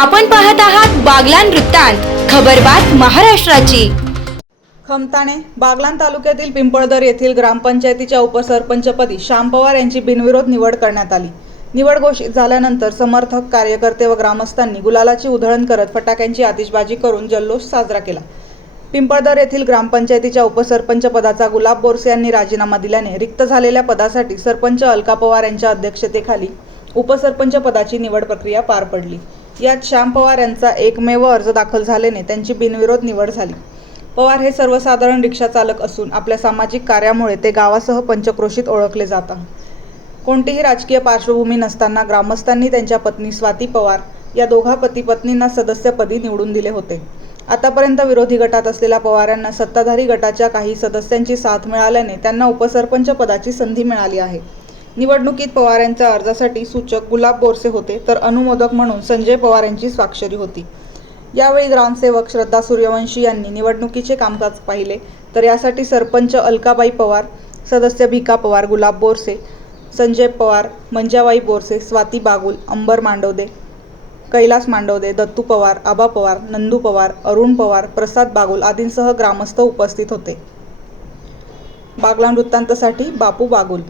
आपण पाहत आहात बागलान वृत्तांत खबरबात महाराष्ट्राची. खमताणे बागलान तालुक्यातील पिंपळदर येथील ग्रामपंचायतीच्या उपसरपंचपदी श्याम पवार यांची बिनविरोध निवड करण्यात आली. निवड घोषित झाल्यानंतर समर्थक कार्यकर्ते व ग्रामस्थांनी गुलालाची उधळण करत फटाक्यांची आतिषबाजी करून जल्लोष साजरा केला. पिंपळदर येथील ग्रामपंचायतीच्या उपसरपंच पदाचा गुलाब बोरसे यांनी राजीनामा दिल्याने रिक्त झालेल्या पदासाठी सरपंच अलका पवार यांच्या अध्यक्षतेखाली उपसरपंच पदाची निवड प्रक्रिया पार पडली. यात श्याम पवार यांचा एकमेव अर्ज दाखल झाल्याने त्यांची बिनविरोध निवड झाली. पवार हे सर्वसाधारण रिक्षा चालक असून आपल्या सामाजिक कार्यामुळे ते गावासह पंचक्रोशीत ओळखले जातात. कोणतीही राजकीय पार्श्वभूमी नसताना ग्रामस्थांनी त्यांच्या पत्नी स्वाती पवार या दोघा पती पत्नींना सदस्यपदी निवडून दिले होते. आतापर्यंत विरोधी गटात असलेल्या पवार यांना सत्ताधारी गटाच्या काही सदस्यांची साथ मिळाल्याने त्यांना उपसरपंच पदाची संधी मिळाली आहे. निवडणुकीत पवार यांच्या अर्जासाठी सूचक गुलाब बोरसे होते तर अनुमोदक म्हणून संजय पवार यांची स्वाक्षरी होती. यावेळी ग्रामसेवक श्रद्धा सूर्यवंशी यांनी निवडणुकीचे कामकाज पाहिले. तर यासाठी सरपंच अलकाबाई पवार सदस्य भिका पवार गुलाब बोरसे संजय पवार मंजाबाई बोरसे स्वाती बागुल अंबर मांडवदे कैलास मांडवदे दत्तू पवार आबा पवार नंदू पवार अरुण पवार प्रसाद बागुल आदींसह ग्रामस्थ उपस्थित होते. बागला वृत्तांतसाठी बापू बागुल.